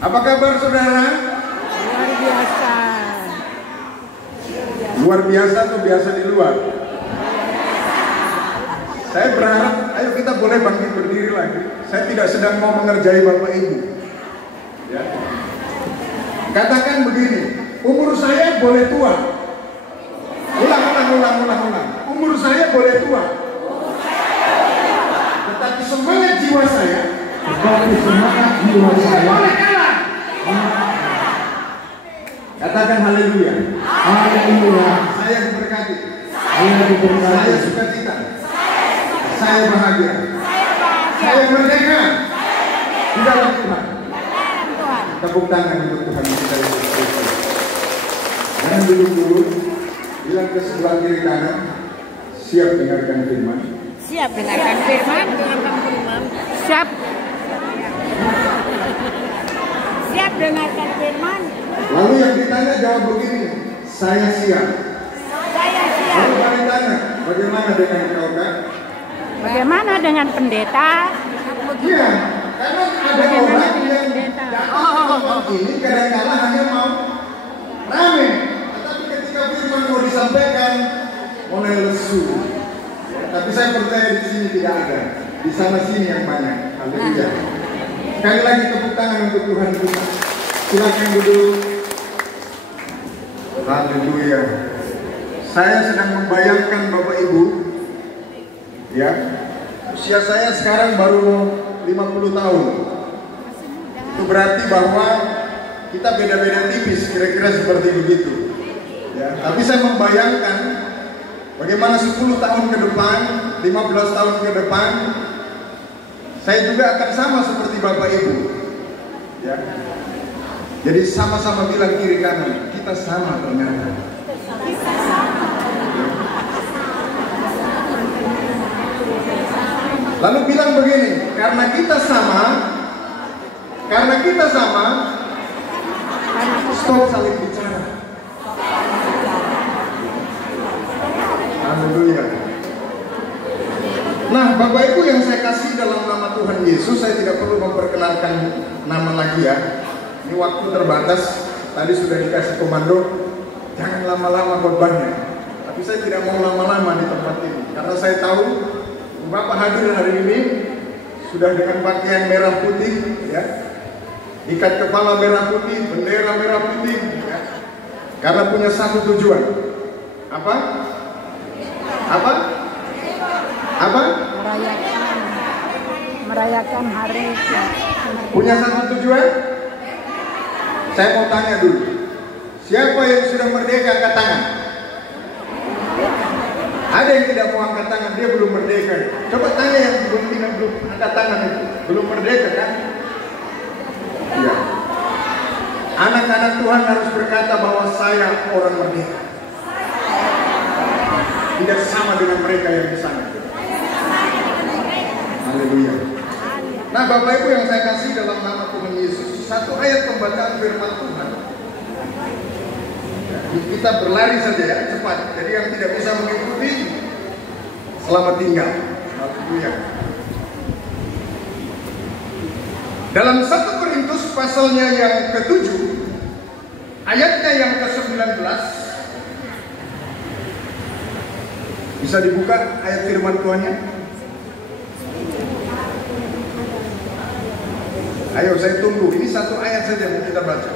Apa kabar saudara? Luar biasa. Luar biasa atau biasa di luar? Saya berharap, ayo kita boleh bangkit berdiri lagi. Saya tidak sedang mau mengerjai Bapak Ibu. Ya. Katakan begini, umur saya boleh tua. Ulang. Umur saya boleh tua. Tetapi semangat jiwa saya tidak boleh kalah. Katakan haleluya. Haleluya. Saya diberkati. Saya Saya sukacita. Saya bahagia. Saya merdeka di dalam Tuhan. Tepuk tangan untuk Tuhan kita Yesus Kristus. Jangan duduk dulu. Bilang ke sebelah kiri kanan, siap dengarkan firman. Siap dengarkan firman. Siap. Siap dengarkan firman. Lalu yang ditanya jawab begini, saya siap. Saya siap. Lalu kami tanya, bagaimana dengan kau Kak? Bagaimana dengan pendeta? Iya, karena ada orang yang datang ke ini kadang-kadang hanya mau rame, tetapi ketika firman mau disampaikan mulai lesu. Tapi saya percaya di sini tidak ada, di sana sini yang banyak. Haleluya. Sekali lagi tepuk tangan untuk Tuhan kita. Silakan duduk. Haleluya. Saya sedang membayangkan Bapak Ibu, ya, usia saya sekarang baru 50 tahun. Itu berarti bahwa kita beda-beda tipis, kira-kira seperti begitu. Ya, tapi saya membayangkan bagaimana 10 tahun ke depan, 15 tahun ke depan, saya juga akan sama seperti Bapak Ibu. Ya. Jadi sama-sama bilang kiri kanan, kita sama ternyata. Lalu bilang begini, karena kita sama, stop saling bicara. Haleluya. Nah, Bapak Ibu yang saya kasih dalam nama Tuhan Yesus, saya tidak perlu memperkenalkan nama lagi ya. Ini waktu terbatas, tadi sudah dikasih komando, jangan lama-lama khotbahnya. Tapi saya tidak mau lama-lama di tempat ini, karena saya tahu Bapak hadir hari ini sudah dengan pakaian merah putih, ya, ikat kepala merah putih, bendera merah putih, ya, karena punya satu tujuan. Apa? Merayakan hari. Punya satu tujuan? Saya mau tanya dulu, siapa yang sudah merdeka angkat tangan? Ada yang tidak mau angkat tangan, dia belum merdeka. Coba tanya yang belum angkat tangan itu, belum merdeka kan? Iya. Anak-anak Tuhan harus berkata bahwa saya orang merdeka. Tidak sama dengan mereka yang di sana. Haleluya. Nah, Bapak Ibu yang saya kasih dalam nama Tuhan Yesus, satu ayat pembacaan firman Tuhan. Kita berlari saja ya, cepat. Jadi yang tidak bisa mengikuti, selamat tinggal. Haleluya. Dalam 1 Korintus pasalnya yang ke-7, ayatnya yang ke-19, bisa dibuka ayat firman Tuhannya? Ayo saya tunggu, ini satu ayat saja yang kita baca.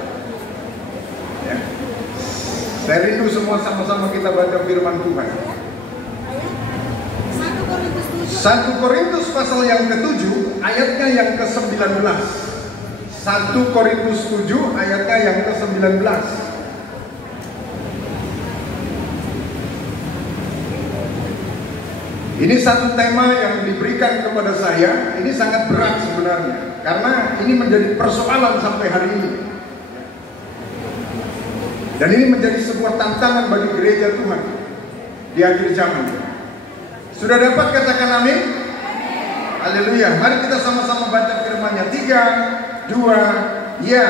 Ya. Saya rindu semua sama-sama kita baca firman Tuhan. 1 Korintus pasal yang ke-7 ayatnya yang ke-19. 1 Korintus 7 ayatnya yang ke-19. Ini satu tema yang diberikan kepada saya. Ini sangat berat sebenarnya, karena ini menjadi persoalan sampai hari ini. Dan ini menjadi sebuah tantangan bagi gereja Tuhan di akhir zaman. Sudah dapat katakan amin? Haleluya. Mari kita sama-sama baca firman-Nya. 3, 2, ya.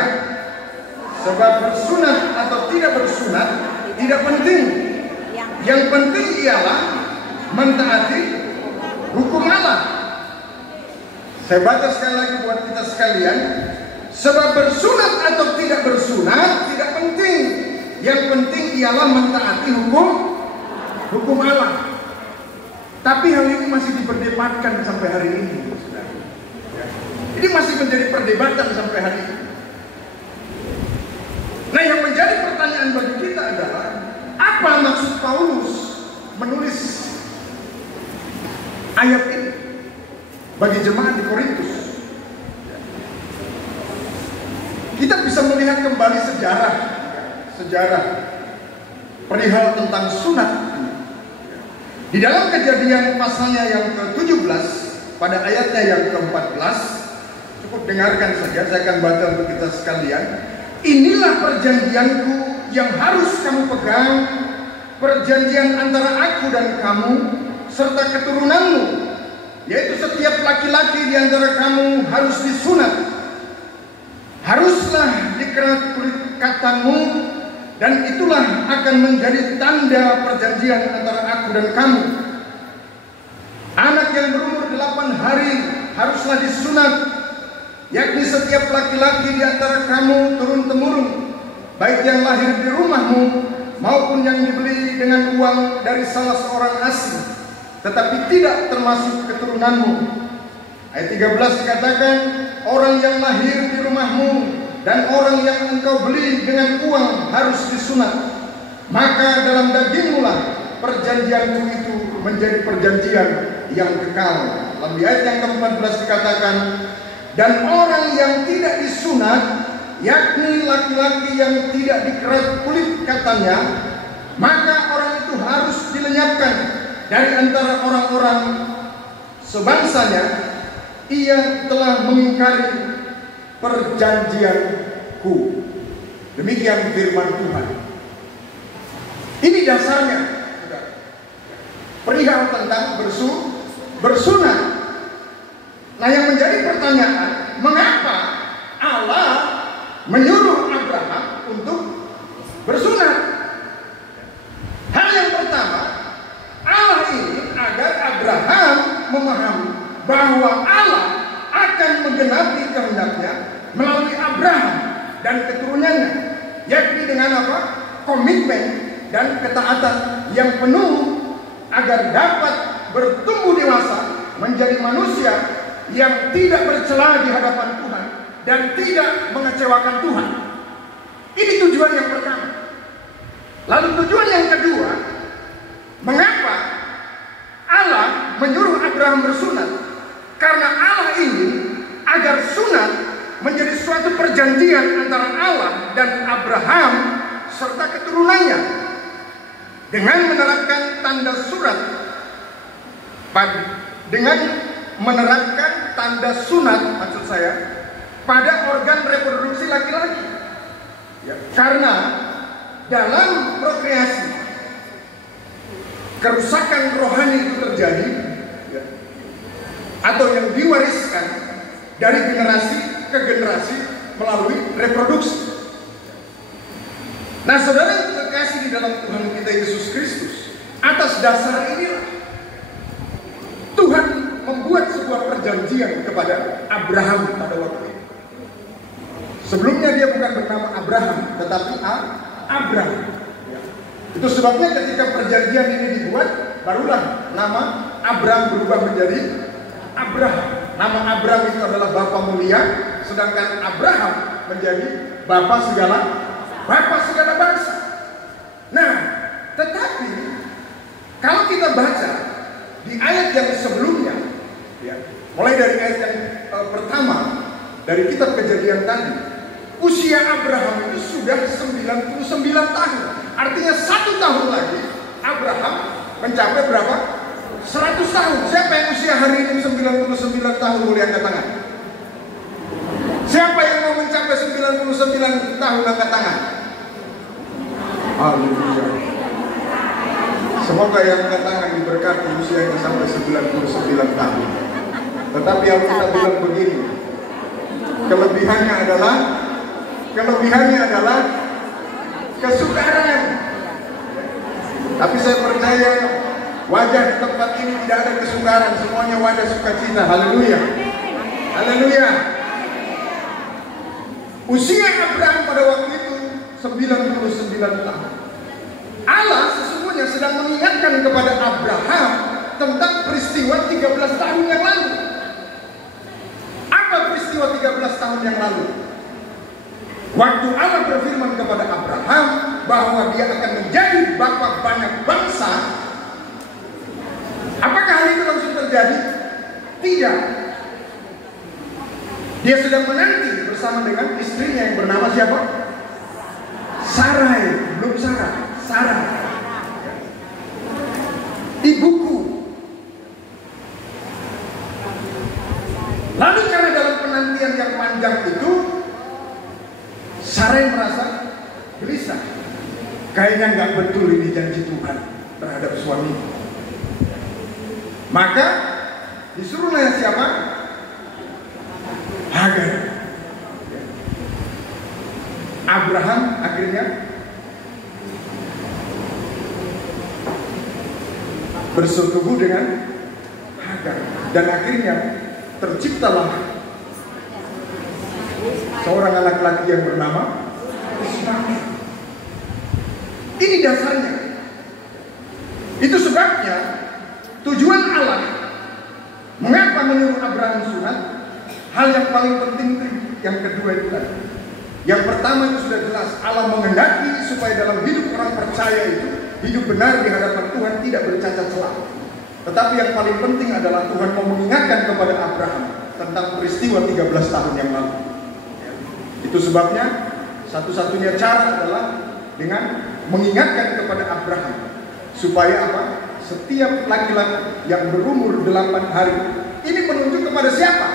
Sebab bersunat atau tidak bersunat tidak penting. Yang penting ialah mentaati hukum Allah. Saya baca sekali lagi buat kita sekalian. Sebab bersunat atau tidak bersunat tidak penting. Yang penting ialah mentaati hukum Allah. Tapi hal ini masih diperdebatkan sampai hari ini, saudara. Ini masih menjadi perdebatan sampai hari ini. Nah, yang menjadi pertanyaan bagi kita adalah, apa maksud Paulus menulis ayat ini bagi jemaat di Korintus? Kita bisa melihat kembali sejarah perihal tentang sunat. Di dalam Kejadian pasalnya yang ke-17 pada ayatnya yang ke-14, cukup dengarkan saja, saya akan baca untuk kita sekalian. Inilah perjanjianku yang harus kamu pegang, perjanjian antara aku dan kamu serta keturunanmu, yaitu setiap laki-laki di antara kamu harus disunat. Haruslah dikerat kulit katamu, dan itulah akan menjadi tanda perjanjian antara aku dan kamu. Anak yang berumur 8 hari haruslah disunat, yakni setiap laki-laki di antara kamu turun-temurun, baik yang lahir di rumahmu maupun yang dibeli dengan uang dari salah seorang asing, tetapi tidak termasuk keturunanmu. Ayat 13 dikatakan, orang yang lahir di rumahmu dan orang yang engkau beli dengan uang harus disunat. Maka dalam dagingmu lah perjanjianku itu menjadi perjanjian yang kekal. Lalu di ayat yang ke-14 dikatakan, dan orang yang tidak disunat, yakni laki-laki yang tidak dikerat kulit katanya, maka orang itu harus dilenyapkan dari antara orang-orang sebangsanya. Ia telah mengingkari perjanjianku. Demikian firman Tuhan. Ini dasarnya, perihal tentang bersunat. Nah, yang menjadi pertanyaan, mengapa Allah menyuruh Abraham untuk bersunat? Hal yang pertama, Allah ini agar Abraham memahami bahwa Allah akan menggenapi kehendaknya melalui Abraham dan keturunannya, yakni dengan apa? Komitmen dan ketaatan yang penuh agar dapat bertumbuh dewasa menjadi manusia yang tidak bercela di hadapan Tuhan dan tidak mengecewakan Tuhan. Ini tujuan yang pertama. Lalu tujuan yang kedua, mengapa Allah menyuruh Abraham bersunat? Karena Allah ini agar sunat menjadi suatu perjanjian antara Allah dan Abraham serta keturunannya dengan menerapkan tanda surat, dengan menerapkan tanda sunat, maksud saya, pada organ reproduksi laki-laki. Ya, karena dalam prokreasi kerusakan rohani itu terjadi, ya, atau yang diwariskan dari generasi ke generasi melalui reproduksi. Nah, saudara yang terkasih di dalam Tuhan kita Yesus Kristus, atas dasar inilah Tuhan membuat sebuah perjanjian kepada Abraham pada waktu itu. Sebelumnya dia bukan bernama Abraham, tetapi Abram. Itu sebabnya ketika perjanjian ini dibuat, barulah nama Abram berubah menjadi Abraham. Nama Abram itu adalah Bapa mulia, sedangkan Abraham menjadi Bapa segala bangsa. Nah, tetapi kalau kita baca di ayat yang sebelumnya, ya, mulai dari ayat yang pertama dari kitab Kejadian tadi, usia Abraham itu sudah 99 tahun. Artinya 1 tahun lagi Abraham mencapai berapa? 100 tahun. Siapa yang usia hari ini 99 tahun, boleh angkat tangan? Siapa yang mau mencapai 99 tahun, angkat tangan? Haleluya. Semoga yang angkat tangan diberkati usianya sampai 99 tahun. Tetapi Alkitab bilang begini, kelebihannya adalah kesukaran. Tapi saya percaya wajah di tempat ini tidak ada kesukaran, semuanya wajah sukacita. Haleluya. Haleluya. Usia Abraham pada waktu itu 99 tahun. Allah sesungguhnya sedang mengingatkan kepada Abraham tentang peristiwa 13 tahun yang lalu. Apa peristiwa 13 tahun yang lalu? Waktu Allah berfirman kepada Abraham bahwa dia akan menjadi bapa banyak bangsa. Apakah hal itu langsung terjadi? Tidak. Dia sedang menanti bersama dengan istrinya yang bernama siapa? Sarai, belum Sarah, Sarah. Ibuku. Lalu karena dalam penantian yang panjang itu, Sarai merasa gelisah. Kayaknya nggak betul ini janji Tuhan terhadap suami. Maka disuruhlah siapa? Hagar. Abraham akhirnya bersetubuh dengan Hagar, dan akhirnya terciptalah seorang anak laki yang bernama Ismail. Ini dasarnya. Itu sebabnya tujuan Allah mengapa menyuruh Abraham sunat. Hal yang paling penting itu yang kedua itu tadi. Yang pertama itu sudah jelas, Allah menghendaki supaya dalam hidup orang percaya itu hidup benar di hadapan Tuhan, tidak bercacat celah. Tetapi yang paling penting adalah Tuhan mau mengingatkan kepada Abraham tentang peristiwa 13 tahun yang lalu. Itu sebabnya satu-satunya cara adalah dengan mengingatkan kepada Abraham supaya apa? Setiap laki-laki yang berumur 8 hari ini menunjuk kepada siapa?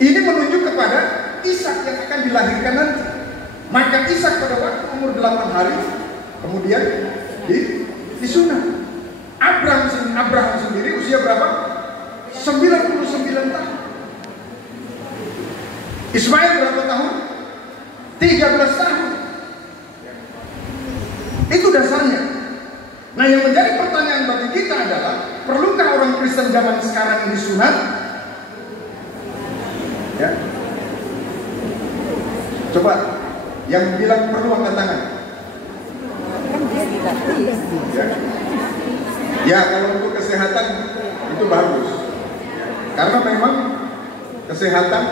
Ini menunjuk kepada Ishak yang akan dilahirkan nanti. Maka Ishak pada waktu umur 8 hari kemudian disunat. Abraham sendiri usia berapa? 99 tahun. Ismail berapa tahun? 13 tahun. Itu dasarnya. Nah, yang menjadi pertanyaan bagi kita adalah, perlukah orang Kristen zaman sekarang ini sunat? Ya. Coba yang bilang perlu angkat tangan. Ya, kalau untuk kesehatan itu bagus. Karena memang kesehatan,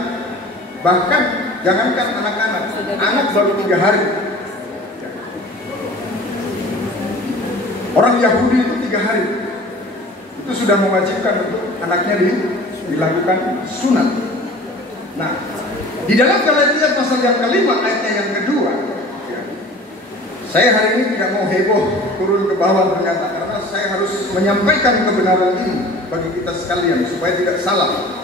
bahkan jangankan anak-anak, anak baru 3 hari. Orang Yahudi itu 3 hari itu sudah mewajibkan untuk anaknya dilakukan sunat. Nah, di dalam Galatia pasal yang kelima ayatnya yang kedua, saya hari ini tidak mau heboh turun ke bawah ternyata, karena saya harus menyampaikan kebenaran ini bagi kita sekalian supaya tidak salah.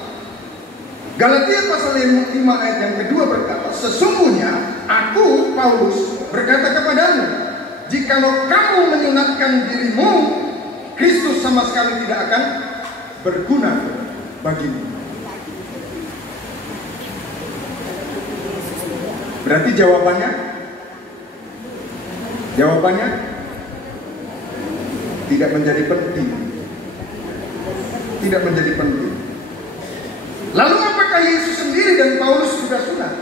Galatia pasal 5 ayat yang kedua berkata, sesungguhnya aku Paulus berkata kepadamu, jikalau kamu menyunatkan dirimu, Kristus sama sekali tidak akan berguna bagimu. Berarti jawabannya tidak menjadi penting. Tidak menjadi penting. Lalu apakah Yesus sendiri dan Paulus juga sunat?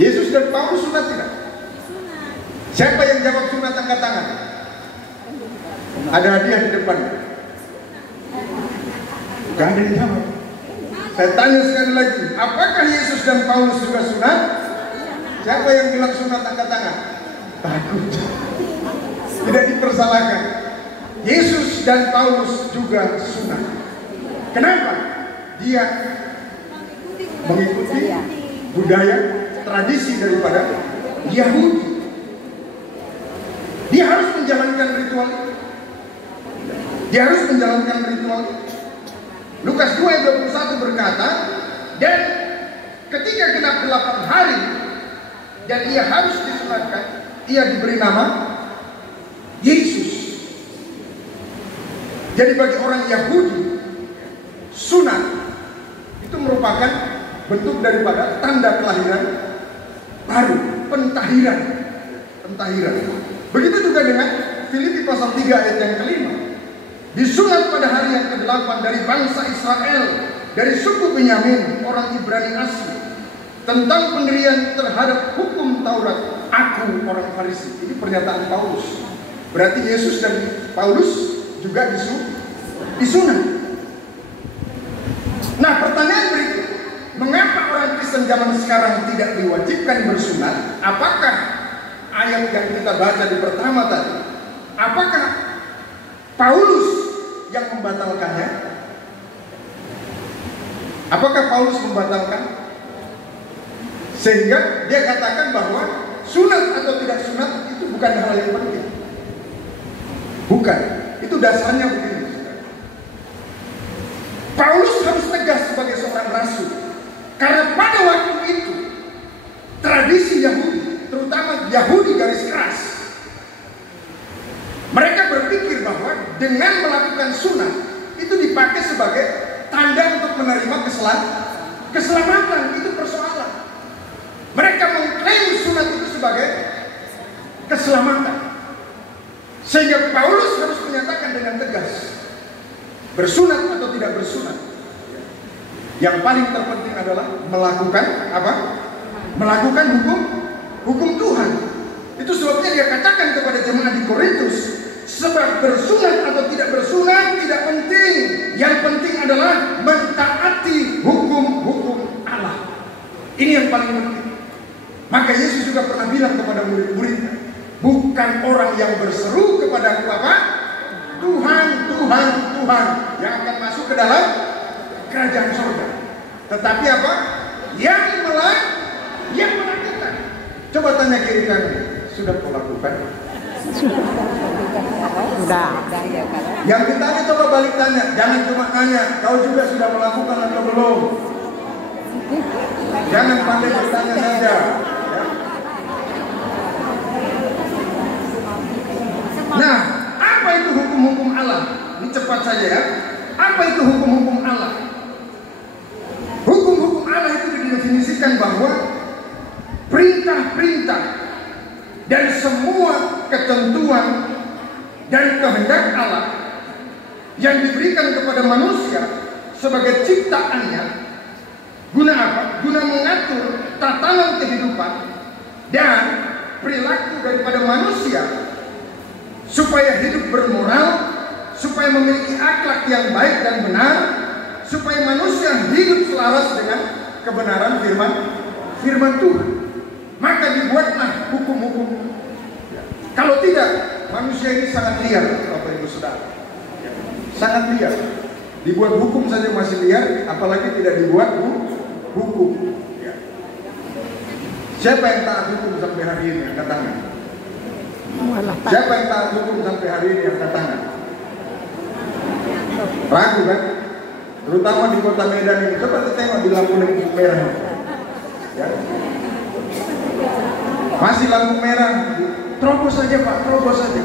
Yesus dan Paulus sunat tidak? Siapa yang jawab sunat angkat tangan? Ada hadiah di depan. Gak ada yang jawab. Saya tanya sekali lagi, apakah Yesus dan Paulus juga sunat? Siapa yang bilang sunat angkat tangan? Takut. Tidak dipersalahkan. Yesus dan Paulus juga sunat. Kenapa? Dia mengikuti budaya, tradisi daripada Yahudi. Dia harus menjalankan ritual itu. Dia harus menjalankan ritual itu. Lukas 2 ayat 21 berkata, dan ketika genap 8 hari dan ia harus disunatkan, ia diberi nama Yesus. Jadi bagi orang Yahudi, sunat itu merupakan bentuk daripada tanda kelahiran baru, pentahiran. Begitu juga dengan Filipi pasal 3 ayat yang kelima. Disunat pada hari yang ke-8 dari bangsa Israel, dari suku Benyamin, orang Ibrani asli, tentang pendirian terhadap hukum Taurat, aku orang Farisi. Ini pernyataan Paulus. Berarti Yesus dan Paulus juga disunat. Nah, pertanyaan berikut, mengapa orang Kristen zaman sekarang tidak diwajibkan bersunat? Apakah ayat yang kita baca di pertama tadi, apakah Paulus yang membatalkannya? Apakah Paulus membatalkan? Sehingga dia katakan bahwa sunat atau tidak sunat itu bukan hal yang penting. Bukan, itu dasarnya begini. Paulus harus tegas sebagai seorang rasul, karena pada waktu itu tradisi Yahudi, terutama Yahudi garis keras, mereka berpikir bahwa dengan melakukan sunat itu dipakai sebagai tanda untuk menerima keselamatan. Itu persoalan. Mereka mengklaim sunat itu sebagai keselamatan. Sehingga Paulus harus menyatakan dengan tegas, bersunat atau tidak bersunat. Yang paling terpenting adalah melakukan apa? Melakukan hukum Tuhan. Itu sebabnya dia katakan kepada jemaat di Korintus, sebab bersunat atau tidak bersunat tidak penting. Yang penting adalah mentaati hukum Allah. Ini yang paling penting. Maka Yesus juga pernah bilang kepada murid-muridnya, bukan orang yang berseru kepadaku apa? Tuhan, Tuhan, Tuhan, yang akan masuk ke dalam kerajaan surga. Tetapi apa? Yang melakukan. Coba tanya kiri kanan, sudah kau lakukan? Sudah. Yang ditanya coba balik tanya, jangan cuma tanya, kau juga sudah melakukan atau belum? Jangan pandai bertanya saja. Nah, apa itu hukum-hukum Allah? Ini cepat saja ya. Apa itu hukum-hukum Allah? Hukum-hukum Allah itu didefinisikan bahwa perintah-perintah dan semua ketentuan dan kehendak Allah yang diberikan kepada manusia sebagai ciptaannya, guna apa? Guna mengatur tatanan kehidupan dan perilaku daripada manusia supaya hidup bermoral, supaya memiliki akhlak yang baik dan benar, supaya manusia hidup selaras dengan kebenaran firman Tuhan. Maka dibuatlah hukum-hukum. Kalau tidak, manusia ini sangat liar, Bapak Ibu Saudara. Sangat liar. Dibuat hukum saja masih liar, apalagi tidak dibuat hukum. Siapa yang taat hukum sampai hari ini? Angkat tangan. Siapa yang taat hukum sampai hari ini? Angkat tangan. Ragu kan? Terutama di kota Medan ini. Coba kita tengok di lampu merah. Ya. Masih lampu merah. Terobos saja Pak, terobos saja.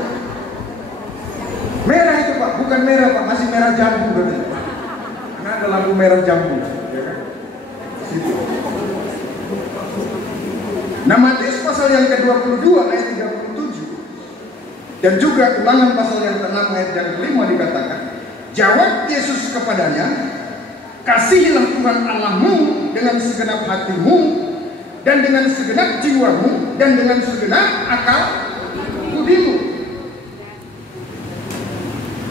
Merah itu Pak, bukan merah Pak, masih merah jambu katanya. Karena ada lampu merah jambu. Ya kan? Situ. Nah, Matius pasal yang ke-22 ayat 37 dan juga Ulangan pasal yang ke-6 ayat yang ke-5 dikatakan, jawab Yesus kepadanya, kasihilah Tuhan Allahmu dengan segenap hatimu dan dengan segenap jiwamu dan dengan segenap akal budimu.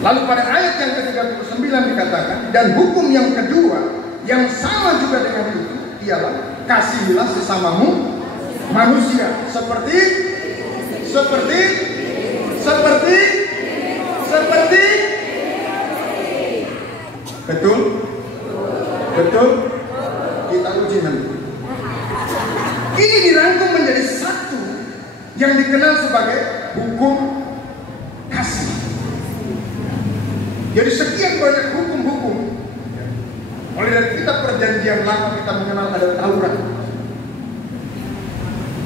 Lalu pada ayat yang ke-39 dikatakan, dan hukum yang kedua yang sama juga dengan itu ialah kasihilah sesamamu manusia seperti betul kita uji nanti. Ini dirangkum menjadi satu yang dikenal sebagai hukum kasih. Jadi sekian banyak hukum-hukum. Mulai dari kitab perjanjian lama kita mengenal ada Taurat.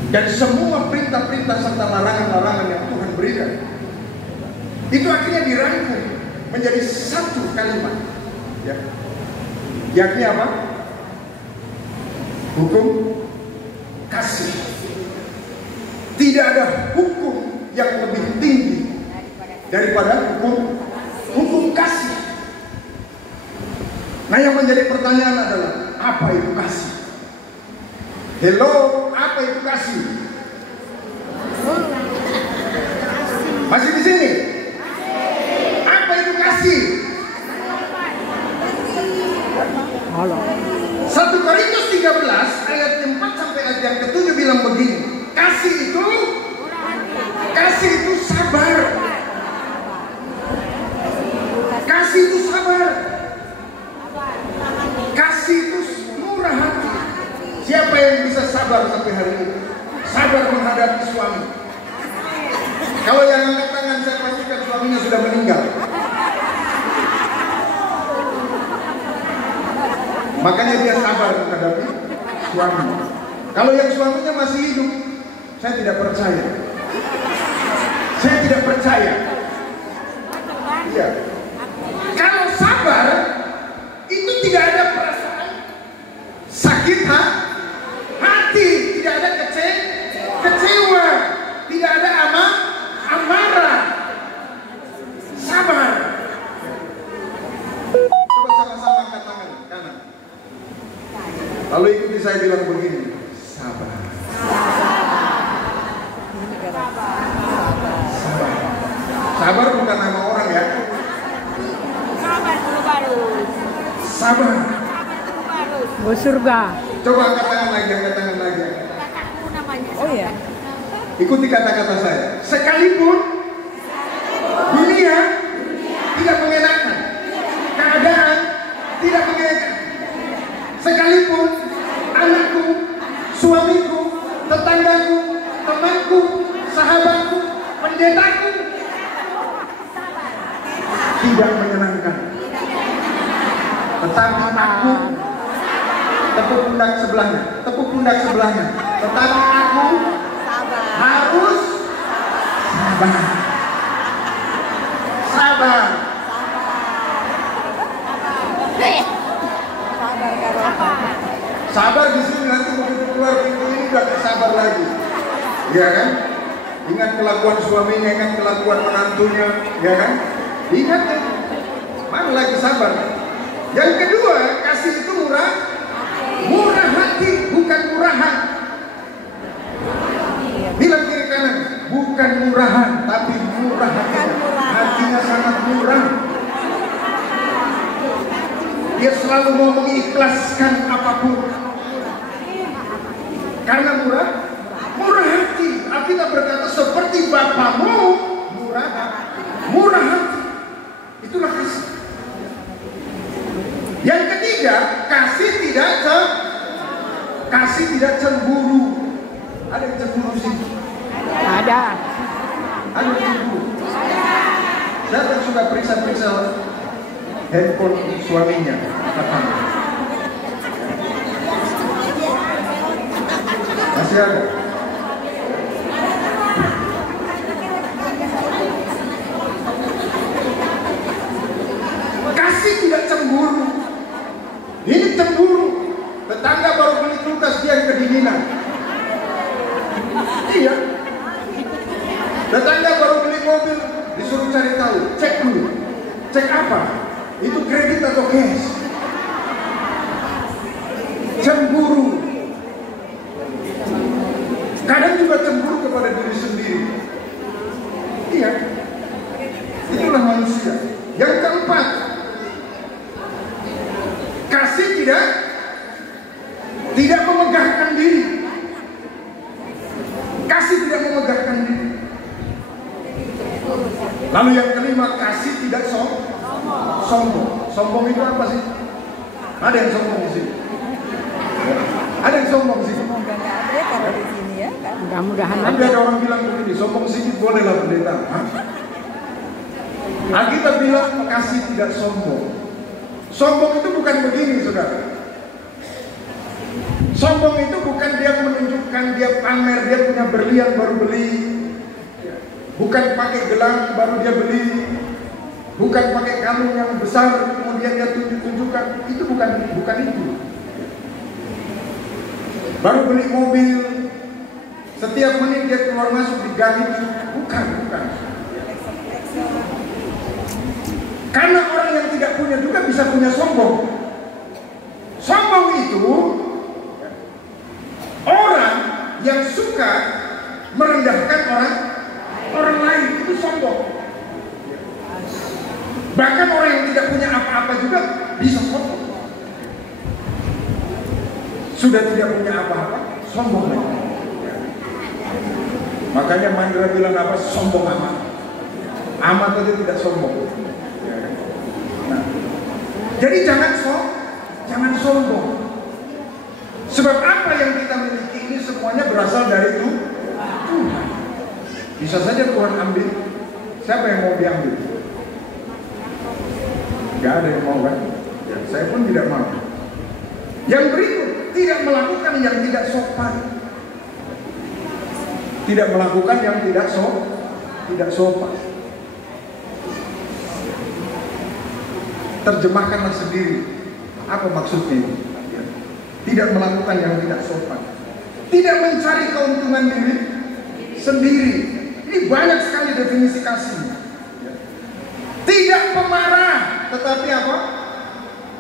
Dan semua perintah-perintah serta larangan-larangan yang Tuhan berikan, itu akhirnya dirangkum menjadi satu kalimat, ya. Yakni apa? Hukum kasih. Tidak ada hukum yang lebih tinggi daripada hukum kasih. Nah, yang menjadi pertanyaan adalah apa itu kasih? Hello, apa itu kasih? Masih di sini? Apa itu kasih? 1 Korintus 13 ayat 4 sampai ayat yang ke-7 bilang begini. Kasih itu sabar. Kasih itu sabar. Kasih itu murah hati. Siapa yang bisa sabar sampai hari ini? Sabar menghadapi suami. Kalau yang angkat tangan saya pastikan suaminya sudah meninggal. Makanya dia sabar menghadapi suami. Kalau yang suaminya masih hidup, saya tidak percaya. Saya tidak percaya. Iya. Kalau sabar itu tidak ada perasaan sakit hati, tidak ada kecewa, tidak ada amarah. Sabar. Coba sama-sama angkat tangan kanan. Lalu ikuti saya bilang begini, sabar. Sabar bukan nama orang ya. Sabar. Bos surga. Coba angkat tangan lagi. Oh iya. Ikuti kata-kata saya. Sekalipun dunia tidak mengenakan, keadaan tidak mengenakan, sekalipun anakku, suamiku, tetanggaku, temanku, sahabatku, pendetaku tidak menyenangkan, tetapi aku tepuk pundak sebelahnya, tetapi aku harus sabar. Sabar di sini, nanti begitu keluar pintu ini udah gak sabar lagi, ya kan? Ingat kelakuan suaminya, ingat kelakuan menantunya, ya kan? Ingat ya, mana lagi sabar? Yang kedua, kasih itu murah hati, bukan murahan. Bilang kiri kanan, bukan murahan, tapi murah hati. Hatinya sangat murah. Dia selalu mau mengikhlaskan apapun. Karena murah hati. Alkitab berkata seperti Bapamu murah hati. Itulah kasih. Yang ketiga, kasih tidak cemburu. Ada yang cemburu sih? Ada. Ada yang cemburu. Siapa yang suka periksa handphone suaminya? Masih ada. Kasih tidak cemburu. Ini cemburu. Tetangga baru beli kulkas, dia yang kedinginan. Iya. Tetangga baru beli mobil, disuruh cari tahu, cek dulu. Cek apa? Itu kredit atau cash? Cemburu. Kadang juga cemburu kepada diri sendiri. Iya. Itulah manusia. Yang keempat, kasih tidak memegahkan diri. Kasih tidak memegahkan diri. Lalu yang kelima, kasih tidak sombong. Sombong itu apa sih? Ada yang sombong di sini? Ada yang sombong sih? Mudah-mudahan Nanti ada orang bilang begini, sombong sedikit bolehlah pendeta. Alkitab bilang kasih tidak sombong. Sombong itu bukan begini, saudara. Sombong itu bukan dia menunjukkan, dia pamer, dia punya berlian baru beli. Bukan pakai gelang baru dia beli. Bukan pakai kalung yang besar kemudian dia tunjukkan. Itu bukan itu. Baru beli mobil, setiap menit dia keluar masuk digali. Bukan. Karena orang yang tidak punya juga bisa punya sombong. Sombong itu yang suka merendahkan orang lain, itu sombong. Bahkan orang yang tidak punya apa-apa juga bisa sombong. Sudah tidak punya apa-apa, sombong lagi. Makanya Mandra bilang apa? Sombong amat. Amat aja tidak sombong. Nah, jadi jangan sombong. Sebab apa yang kita miliki ini semuanya berasal dari Tuhan. Bisa saja Tuhan ambil. Siapa yang mau diambil? Gak ada yang mau kan? Ya, saya pun tidak mau. Yang berikut, tidak melakukan yang tidak sopan. Tidak melakukan yang tidak sopan. Terjemahkanlah sendiri. Apa maksudnya? Tidak melakukan yang tidak sopan. Tidak mencari keuntungan diri sendiri. Ini banyak sekali definisi kasih. Tidak pemarah, tetapi apa?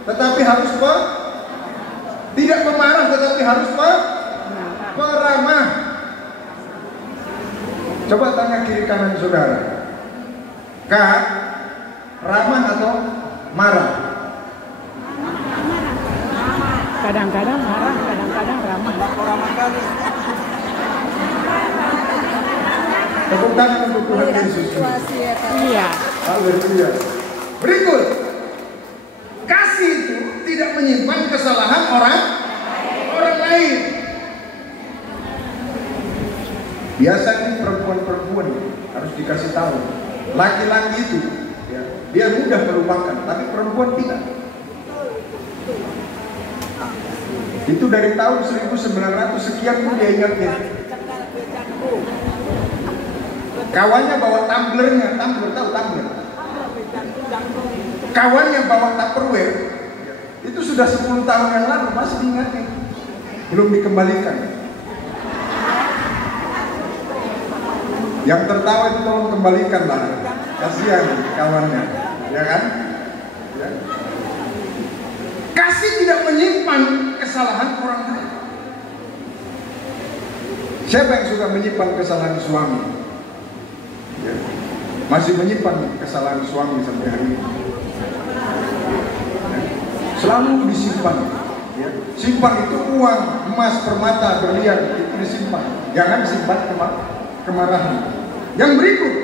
Tetapi harus tidak pemarah, tetapi harus peramah. Coba tanya kiri kanan saudara. Ramah atau marah? Kadang-kadang marah, kadang-kadang ramah. Tepuk tangan untuk Tuhan Yesus. Iya. Haleluya. Berikut, kasih itu tidak menyimpan kesalahan orang lain. Biasanya perempuan harus dikasih tahu. Laki-laki itu, ya, dia mudah melupakan, tapi perempuan tidak. Itu dari tahun 1900 sekian pun dia ingatnya. Kawannya bawa tumblernya, tumbler tahu tumbler? Kawannya bawa Tupperware, itu sudah 10 tahun yang lalu masih diingatnya, belum dikembalikan. Yang tertawa itu tolong kembalikan lah, kasihan kawannya, ya kan? Ya. Kasih tidak menyimpan kesalahan orang lain. Siapa yang suka menyimpan kesalahan suami? Ya. Masih menyimpan kesalahan suami sampai hari ini. Ya. Selalu disimpan. Ya. Simpan itu uang, emas, permata, berlian, itu disimpan. Jangan simpan kemarahan. Yang berikut,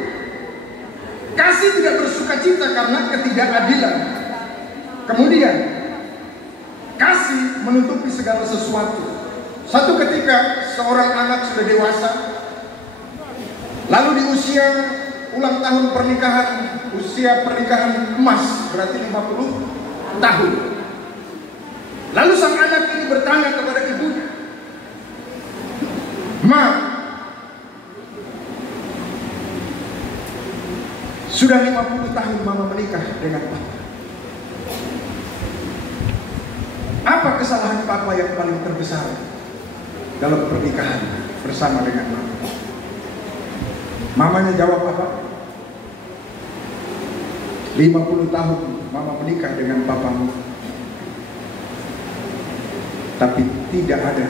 kasih tidak bersuka cita karena ketidakadilan. Kemudian, kasih menutupi segala sesuatu. Satu ketika seorang anak sudah dewasa, lalu di usia ulang tahun pernikahan, usia pernikahan emas, berarti 50 tahun. Lalu sang anak ini bertanya kepada ibunya, "Ma, sudah 50 tahun mama menikah dengan papa. Apa kesalahan papa yang paling terbesar dalam pernikahan bersama dengan mama?" Mamanya jawab apa? 50 tahun mama menikah dengan papamu, tapi tidak ada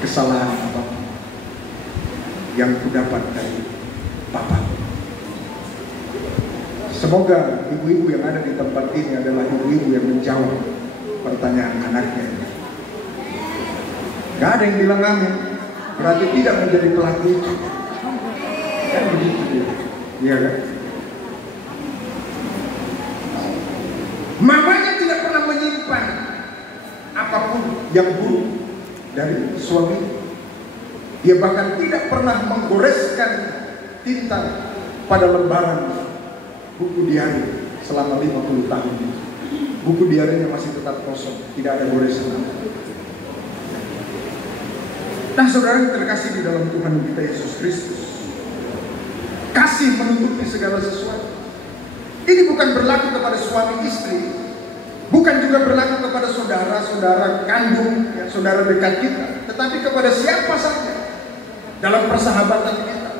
kesalahan apapun yang kudapat dari papa. Semoga ibu-ibu yang ada di tempat ini adalah ibu-ibu yang menjawab pertanyaan anaknya. Gak ada yang bilang amin, berarti tidak menjadi pelaku itu. Kan begitu dia. Iya kan? Mamanya tidak pernah menyimpan apapun yang buruk dari suami. Dia bahkan tidak pernah menggoreskan tinta pada lembaran buku diari selama 50 tahun. Buku diarinya masih tetap kosong, tidak ada goresan. Nah, saudara yang terkasih di dalam Tuhan kita Yesus Kristus, kasih menutupi segala sesuatu. Ini bukan berlaku kepada suami istri, bukan juga berlaku kepada saudara-saudara kandung, ya, saudara dekat kita, tetapi kepada siapa saja dalam persahabatan kita.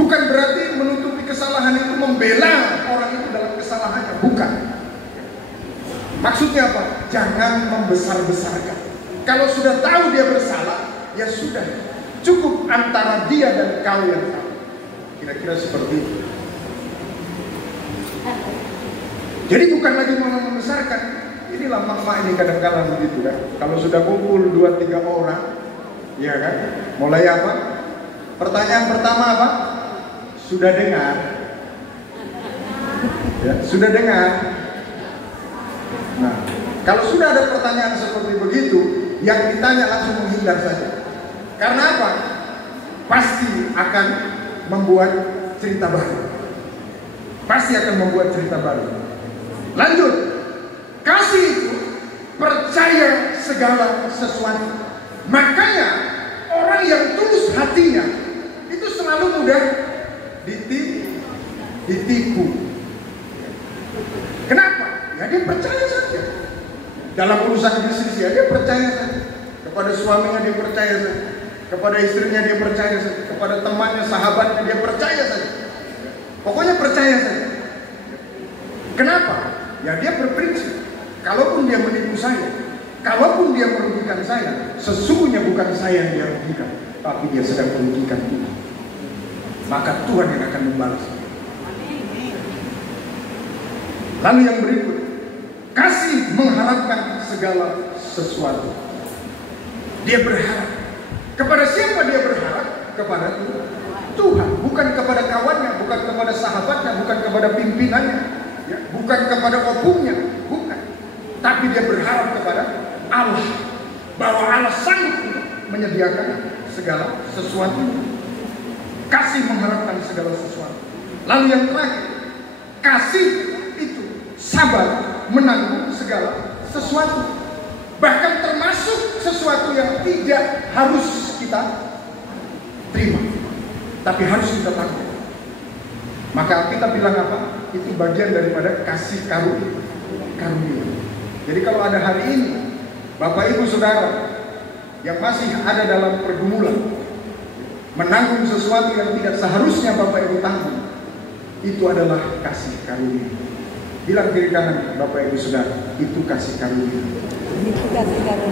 Bukan berarti menutupi kesalahan itu membela orang itu dalam kesalahannya, bukan. Maksudnya apa? Jangan membesar-besarkan. Kalau sudah tahu dia bersalah, ya sudah, cukup antara dia dan kau yang tahu. Kira-kira seperti itu. Jadi bukan lagi membesarkan. Inilah mak-mak ini kadang-kadang begitu kan. Kalau sudah kumpul 2-3 orang, ya kan, mulai apa? Pertanyaan pertama apa? Sudah dengar? Ya, sudah dengar? Nah, kalau sudah ada pertanyaan seperti begitu, yang ditanya langsung menghindar saja. Karena apa? Pasti akan membuat cerita baru. Pasti akan membuat cerita baru. Lanjut. Kasih itu percaya segala sesuatu. Makanya orang yang tulus hatinya itu selalu mudah ditipu. Kenapa? Ya dia percaya saja. Dalam urusan bisnis ya dia percaya saja. Kepada suaminya dia percaya saja. Kepada istrinya dia percaya saja. Kepada temannya, sahabatnya dia percaya saja. Pokoknya percaya saja. Kenapa? Ya dia berprinsip. Kalaupun dia menipu saya, kalaupun dia merugikan saya, sesungguhnya bukan saya yang dia rugikan, tapi dia sedang merugikan Tuhan. Maka Tuhan yang akan membalas. Lalu yang berikut, kasih mengharapkan segala sesuatu. Dia berharap. Kepada siapa dia berharap? Kepada Tuhan. Bukan kepada kawannya, bukan kepada sahabatnya, bukan kepada pimpinannya, ya, bukan kepada opungnya, bukan. Tapi dia berharap kepada Allah, bahwa Allah sanggup menyediakan segala sesuatu. Kasih mengharapkan segala sesuatu. Lalu yang terakhir, kasih itu sabar menanggung segala sesuatu. Bahkan termasuk sesuatu yang tidak harus kita terima, tapi harus kita tanggung. Maka kita bilang apa? Itu bagian daripada kasih karunia. Jadi kalau ada hari ini Bapak Ibu Saudara yang masih ada dalam pergumulan, menanggung sesuatu yang tidak seharusnya Bapak Ibu tanggung, itu adalah kasih karunia. Bilang kiri kanan Bapak Ibu Saudara, itu kasih karunia.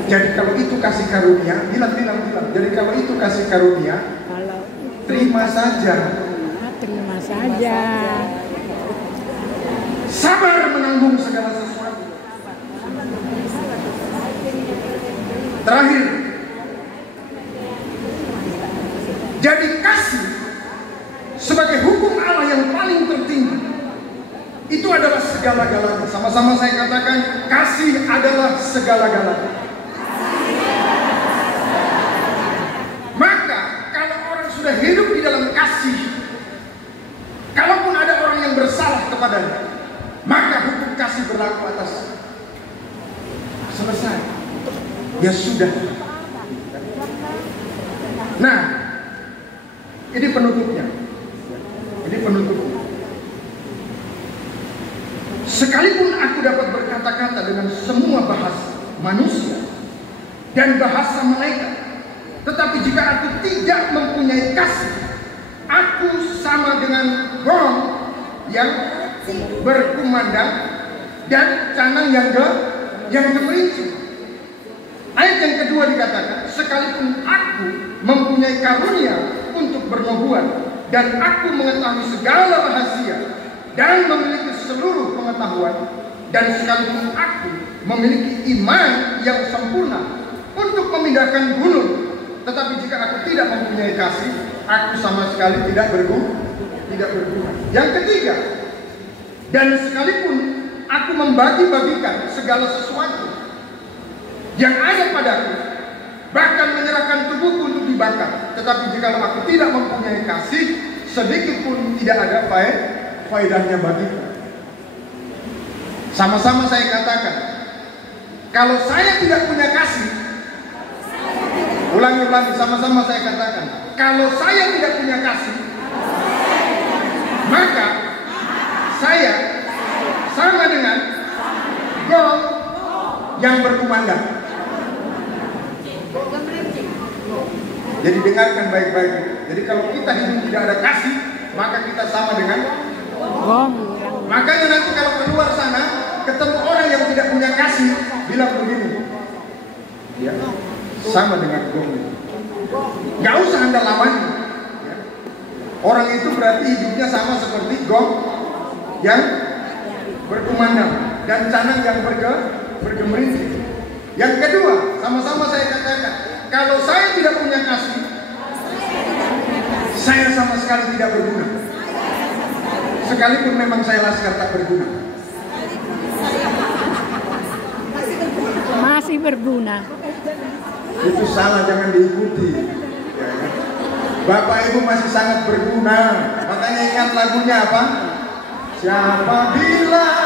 Jadi kalau itu kasih karunia, bilang. Jadi kalau itu kasih karunia, terima saja. Terima saja. Sabar menanggung segala sesuatu. Terakhir, jadi kasih sebagai hukum Allah yang paling tertinggi itu adalah segala-galanya. Sama-sama saya katakan, kasih adalah segala-galanya. Maka kalau orang sudah hidup di dalam kasih, kalaupun ada orang yang bersalah kepadanya, maka hukum kasih berlaku atas. Selesai. Ya sudah. Nah, ini penutupnya. Sekalipun aku dapat berkata-kata dengan semua bahasa manusia dan bahasa malaikat, tetapi jika aku tidak mempunyai kasih, aku sama dengan gong yang berkumandang dan canang yang gemerincing. Ayat yang kedua dikatakan, sekalipun aku mempunyai karunia untuk bernubuat dan aku mengetahui segala rahasia dan memiliki seluruh pengetahuan, dan sekalipun aku memiliki iman yang sempurna untuk memindahkan gunung, tetapi jika aku tidak mempunyai kasih, aku sama sekali tidak berguna. Yang ketiga, dan sekalipun aku membagi-bagikan segala sesuatu yang ada padaku, bahkan menyerahkan tubuhku untuk dibakar, tetapi jika aku tidak mempunyai kasih, sedikit pun tidak ada faedahnya bagiku. Sama-sama saya katakan, kalau saya tidak punya kasih, ulangi sama-sama saya katakan, kalau saya tidak punya kasih, maka saya sama dengan gong yang berkumandang. Jadi dengarkan baik-baik. Jadi kalau kita hidup tidak ada kasih, maka kita sama dengan Gong. Makanya nanti kalau keluar sana ketemu orang yang tidak punya kasih, bilang begini, ya, sama dengan gong. Nggak usah Anda lawan. Ya. Orang itu berarti hidupnya sama seperti gong yang berkumandang dan canang yang bergemericik. Yang kedua, sama-sama saya katakan, kalau saya tidak punya kasih, saya sama sekali tidak berguna. Sekalipun memang saya laskar tak berguna. Masih berguna. Itu salah, jangan diikuti. Ya, ya. Bapak Ibu masih sangat berguna. Makanya ingat lagunya apa? Siapa bilang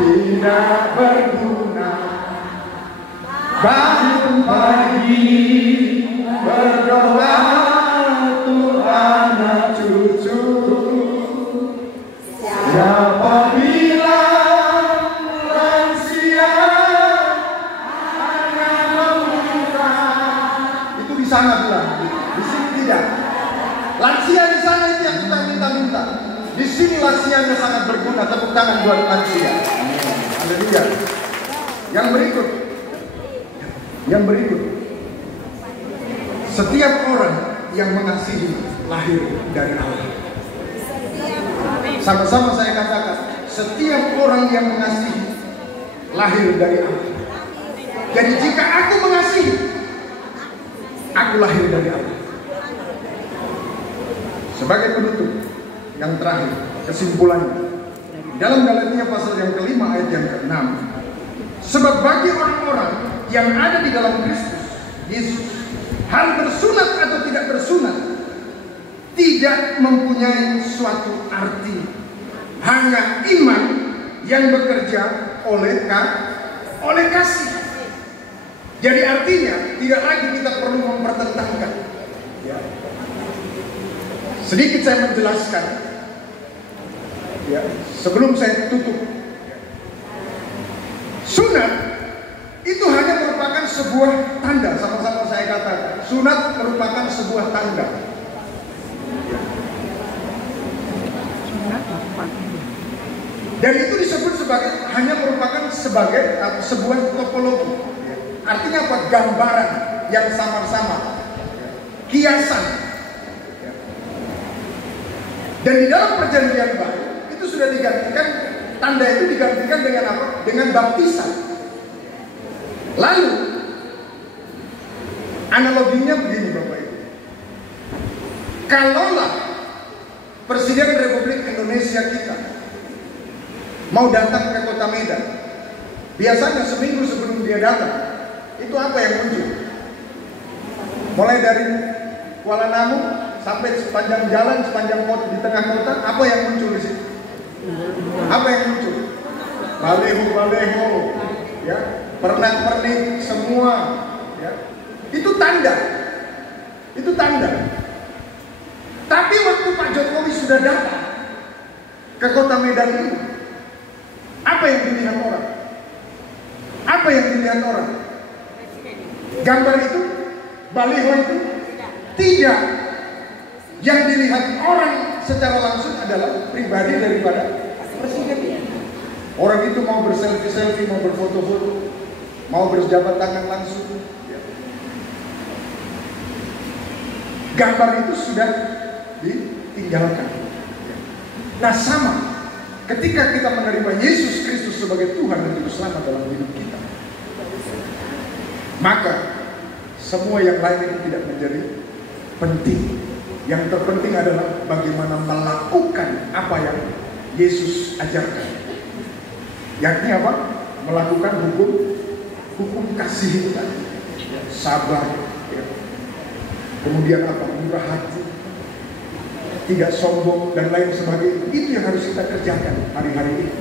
tidak berguna, bangun pagi berdoa untuk anak cucu. Siapa bilang lansia hanya meminta? Itu di sana bilang, di sini tidak. Lansia di sana itu yang kita minta-minta. Di sini lansianya sangat berguna. Tepuk tangan buat lansia. Haleluya. Yang berikut. Setiap orang yang mengasihi lahir dari Allah. Sama-sama saya katakan, setiap orang yang mengasihi lahir dari Allah. Jadi jika aku mengasihi, aku lahir dari Allah. Sebagai penutup yang terakhir, kesimpulannya dalam Galatia pasal yang kelima ayat yang ke-6, sebab bagi orang-orang yang ada di dalam Kristus Yesus, hal bersunat atau tidak bersunat tidak mempunyai suatu arti. Hanya iman yang bekerja oleh kasih. Jadi artinya tidak lagi kita perlu mempertentangkan. Ya. Sedikit saya menjelaskan. Ya, sebelum saya tutup. Sunat itu hanya merupakan sebuah tanda. Sama-sama saya katakan, sunat merupakan sebuah tanda. Dan itu disebut sebagai hanya merupakan sebagai sebuah topologi. Artinya apa? Gambaran yang samar-samar, kiasan. Dan di dalam perjanjian baru itu sudah digantikan, tanda itu digantikan dengan apa? Dengan baptisan. Lalu analoginya begini Bapak Ibu. Kalaulah Presiden Republik Indonesia kita mau datang ke kota Medan, biasanya seminggu sebelum dia datang, itu apa yang muncul? Mulai dari Kuala Namu sampai sepanjang jalan, sepanjang kota, di tengah kota, apa yang muncul di situ? Apa yang muncul? Baleho-baleho, ya, pernak-pernik semua, ya. Itu tanda. Itu tanda. Tapi waktu Pak Jokowi sudah datang ke kota Medan ini, apa yang dilihat orang? Apa yang dilihat orang? Gambar itu? Baliho itu? Tidak. Yang dilihat orang secara langsung adalah pribadi daripada presiden. Orang itu mau berselfie-selfie, mau berfoto-foto, mau berjabat tangan langsung. Gambar itu sudah ditinggalkan. Nah sama, ketika kita menerima Yesus Kristus sebagai Tuhan dan Juru Selamat dalam hidup kita, maka semua yang lain itu tidak menjadi penting. Yang terpenting adalah bagaimana melakukan apa yang Yesus ajarkan. Yakni apa? Melakukan hukum kasih itu tadi. Sabar, ya. Kemudian apa? Murah hati, tidak sombong dan lain sebagainya. Itu yang harus kita kerjakan hari-hari ini.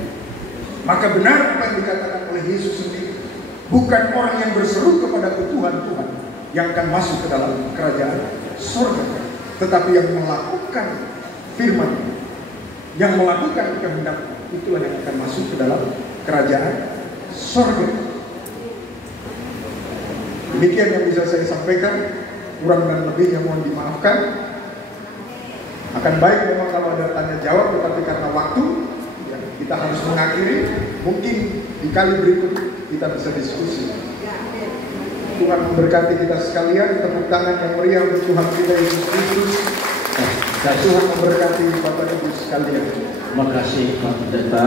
Maka benar apa yang dikatakan oleh Yesus sendiri. Bukan orang yang berseru kepada Tuhan yang akan masuk ke dalam kerajaan surga, tetapi yang melakukan firman, yang melakukan kehendak, itulah yang akan masuk ke dalam kerajaan surga. Demikian yang bisa saya sampaikan. Kurang dan lebihnya mohon dimaafkan. Akan baik memang kalau ada tanya jawab, tetapi karena waktu ya, kita harus mengakhiri. Mungkin di kali berikut kita bisa diskusi. Tuhan memberkati kita sekalian. Tepuk tangan yang meriah untuk Tuhan kita Yesus Kristus. Tuhan memberkati Bapak Ibu sekalian. Terima kasih Pak Pendeta.